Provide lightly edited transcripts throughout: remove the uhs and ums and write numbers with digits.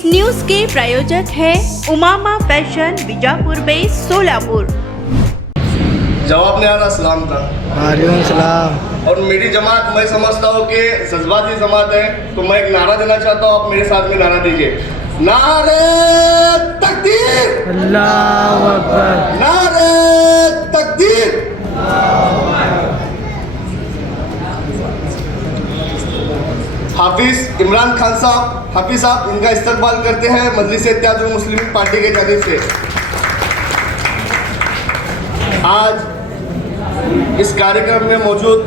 इस न्यूज के प्रायोजक है Umama fashion, Bijapur base, Solapur. जवाब नहीं आ रहा सलाम का। वालेकुम सलाम। और मेरी जमात मैं समझता हूँ कि जज्बाती जमात है, तो मैं एक नारा देना चाहता हूँ, आप मेरे साथ में नारा दीजिए। नारे तकदीर, अल्लाहु अकबर। नारे तकदीर। हाफिज इमरान खान साहब, हाफिज साहब, इनका इस्तकबाल करते हैं मजलिस-ए-इत्तेहादुल मुस्लिमीन पार्टी की जानिब से। आज इस कार्यक्रम में मौजूद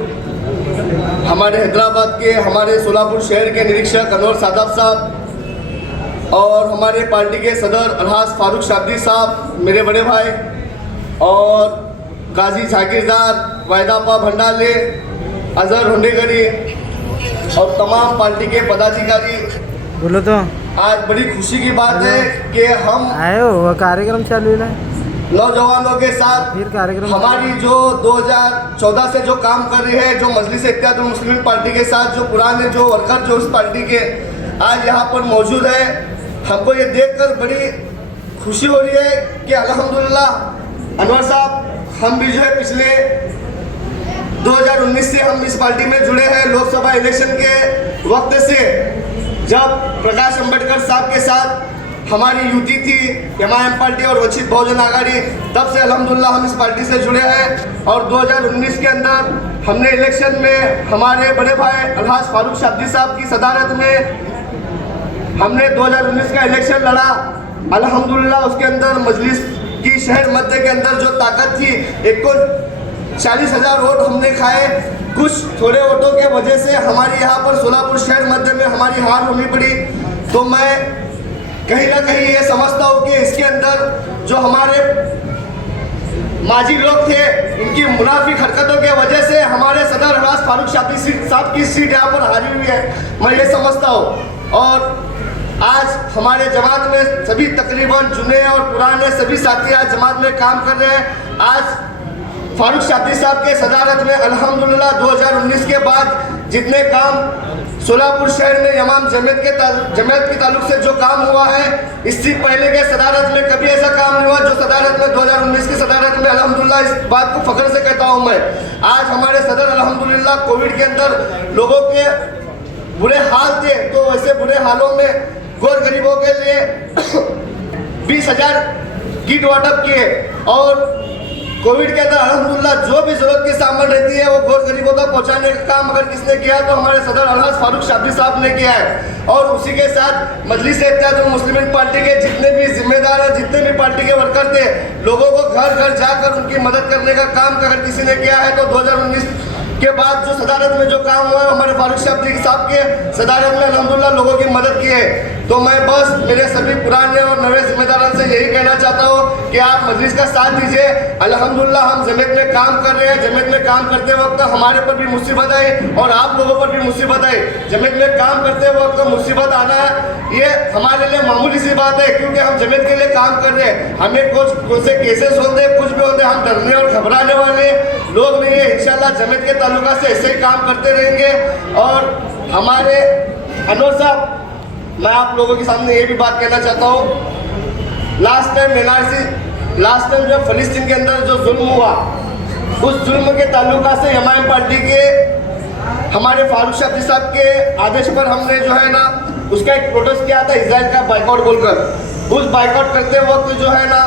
हमारे हैदराबाद के, हमारे सोलापुर शहर के निरीक्षक अनवर सादाब साहब और हमारे पार्टी के सदर अलहाज फारूक शाब्दी साहब, मेरे बड़े भाई, और गाजी जाकिरदार, वायदापा भंडाले, अजहर हुंडेगरी और तमाम पार्टी के पदाधिकारी। बोलो तो। आज बड़ी खुशी की बात है कि हम आए हो, कार्यक्रम चालू है, नौजवानों के साथ फिर कार्यक्रम हमारी जो 2014 से जो काम कर रही है, जो मजलिस-ए-इत्तेहादुल मुस्लिमीन पार्टी के साथ जो पुराने जो वर्कर जो उस पार्टी के आज यहाँ पर मौजूद है। हमको ये देखकर बड़ी खुशी हो रही है कि अल्हम्दुलिल्लाह अनवर साहब, हम भी जो है पिछले 2019 से हम इस पार्टी में जुड़े हैं। लोकसभा इलेक्शन के वक्त से जब प्रकाश अंबेडकर साहब के साथ हमारी युति थी, एमआईएम पार्टी और वंचित बहुजन आघाड़ी, तब से अल्हम्दुलिल्लाह हम इस पार्टी से जुड़े हैं। और 2019 के अंदर हमने इलेक्शन में हमारे बड़े भाई अलहाज फारूक शाब्दी साहब की सदारत में हमने 2019 का इलेक्शन लड़ा। अल्हम्दुलिल्लाह उसके अंदर मजलिस की शहर मध्य के अंदर जो ताकत थी, 40,000 वोट हमने खाए। कुछ थोड़े वोटों के वजह से हमारी यहाँ पर सोलापुर शहर मध्य में हमारी हार होनी पड़ी। तो मैं कहीं ना कहीं ये समझता हूँ कि इसके अंदर जो हमारे माजी लोग थे, इनकी मुनाफिक हरकतों के वजह से हमारे सदर अलहाज फारूक शाब्दी साहब की सीट यहाँ पर हारी हुई है, मैं ये समझता हूँ। और आज हमारे जमात में सभी तकरीबन चुने और पुराने सभी साथी आज जमात में काम कर रहे हैं। आज फारूक शाब्दी साहब के सदारत में अल्हम्दुलिल्लाह 2019 के बाद जितने काम सोलापुर शहर में इमाम जमीयत के ताल्लुक से जो काम हुआ है, इससे पहले के सदारत में कभी ऐसा काम नहीं हुआ जो सदारत में 2019 की सदारत में अल्हम्दुलिल्लाह। इस बात को फख्र से कहता हूँ मैं। आज हमारे सदर अल्हम्दुलिल्लाह कोविड के अंदर लोगों के बुरे हाल थे, तो वैसे बुरे हालों में गौर गरीबों के लिए 20,000 किट वाटअप किए। और कोविड के अंदर अल्हम्दुलिल्लाह जो भी जरूरत की सामान रहती है वो गौर गरीबों तक पहुंचाने का काम अगर किसने किया है तो हमारे सदर अलहाज फारूक शाब्दी साहब ने किया है। और उसी के साथ मजलिस-ए-इत्तेहादुल मुस्लिमीन पार्टी के जितने भी जिम्मेदार हैं, जितने भी पार्टी के वर्कर थे, लोगों को घर घर जाकर उनकी मदद करने का काम अगर किसी ने किया है तो 2019 के बाद जो सदारत में जो काम हुआ है हमारे फारूक शाब्दी साहब के सदारत में अल्हम्दुलिल्लाह लोगों की मदद की है। तो मैं बस मेरे सभी पुराने और नए जिम्मेदारों से यही कहना चाहता हूँ कि आप मजलिस का साथ दीजिए। अल्हम्दुलिल्लाह हम जमीयत में काम कर रहे हैं। जमीयत में काम करते वक्त हमारे पर भी मुसीबत आई और आप लोगों पर भी मुसीबत आई। जमीयत में काम करते वक्त मुसीबत आना ये हमारे लिए मामूली सी बात है, क्योंकि हम जमीयत के लिए काम कर रहे हैं। हमें कुछ से केसेस होते हैं, कुछ भी होते हैं, हम डरने और घबराने वाले लोग नहीं है। इंशाल्लाह जमीयत के ताल्लुका से ऐसे ही काम करते रहेंगे। और हमारे अनवर साहब, मैं आप लोगों के सामने ये भी बात कहना चाहता हूँ, लास्ट टाइम जब फिलिस्तीन के अंदर जो जुल्म हुआ, उस जुल्म के ताल्लुका से एमआईएम पार्टी के हमारे फारूक शाब्दी साहब के आदेश पर हमने जो है ना उसका एक प्रोटेस्ट किया था, इजराइल का बाइकआउट बोलकर। उस बाइकआउट करते वक्त जो है ना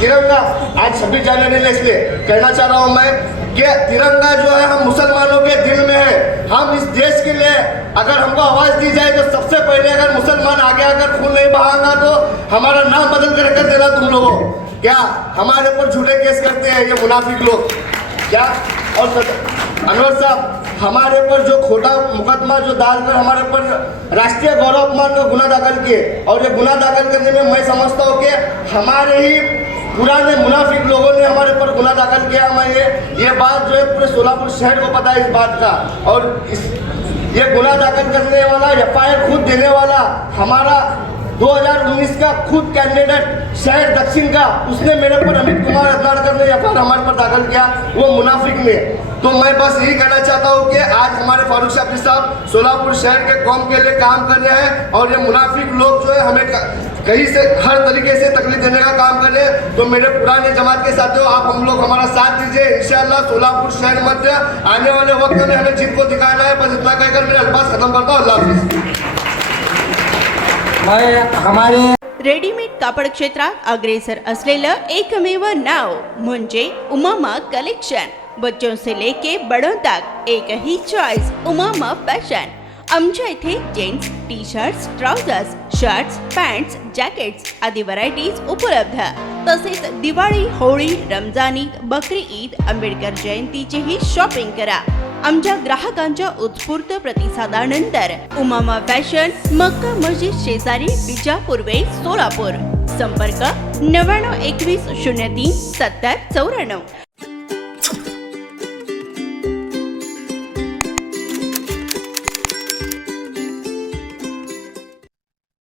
तिरंगा, आज 26 जनवरी इसलिए कहना चाह रहा हूँ मैं कि तिरंगा जो है हम मुसलमानों के दिल में है। हम इस देश के लिए अगर हमको आवाज़ दी जाए तो सबसे पहले अगर मुसलमान आगे आकर खून नहीं बहाएगा तो हमारा नाम बदल कर रख देना तुम लोगों। क्या हमारे ऊपर झूठे केस करते हैं ये मुनाफिक लोग क्या? और अनवर साहब, हमारे ऊपर जो खोटा मुकदमा जो डालकर हमारे ऊपर राष्ट्रीय गौरव अपमान का गुना दाखिल किए, और ये गुना दाखिल करने में मैं समझता हूँ कि हमारे ही पुराने मुनाफिक लोगों ने हमारे ऊपर गुना दाखिल किया। मैं ये बात जो है पूरे सोलापुर शहर को पता है इस बात का। और ये गुना दाखिल करने वाला, एफआईआर खुद देने वाला हमारा 2019 का खुद कैंडिडेट शहर दक्षिण का, उसने मेरे पर अमित कुमार रत्नाकर ने एफआईआर हमारे पर दाखिल किया, वो मुनाफिक ने। तो मैं बस यही कहना चाहता हूँ कि आज हमारे फारूक शाफी साहब सोलापुर शहर के कौम के लिए काम कर रहे हैं और ये मुनाफिक लोग जो है हमें कहीं से हर तरीके से तकलीफ देने का काम कर रहे हैं। तो मेरे पुराने जमात के साथियों, आप हम लोग हमारा साथ दीजिए। इंशाल्लाह सोलापुर शहर मध्य आने वाले वक्त में हमें जीत को दिखाना है। बस इतना कहकर मेरे अल्फाज खत्म करता हूँ। अल्लाह हाफिज। हमारे रेडीमेड कापड क्षेत्रात अग्रेसर असलेलं एकमेव नाव म्हणजे उमामा कलेक्शन। बच्चों से लेके बड़ों तक एक ही चॉइस, उमामा फॅशन। आमच्या इथे gents T shirts, trousers, shirts, pants, jackets आदी व्हरायटीज उपलब्ध। तसेच दिवाळी, होळी, रमजान ईद, बकरी ईद, आंबेडकर जयंतीचीही शॉपिंग करा। आमच्या ग्राहकांच्या उत्स्फूर्त प्रतिसादानंतर उमामा फॅशन, मक्का मस्जिद शेजारी, विजापूर वेस्ट, सोलापूर। संपर्क 99 21 03 70 94।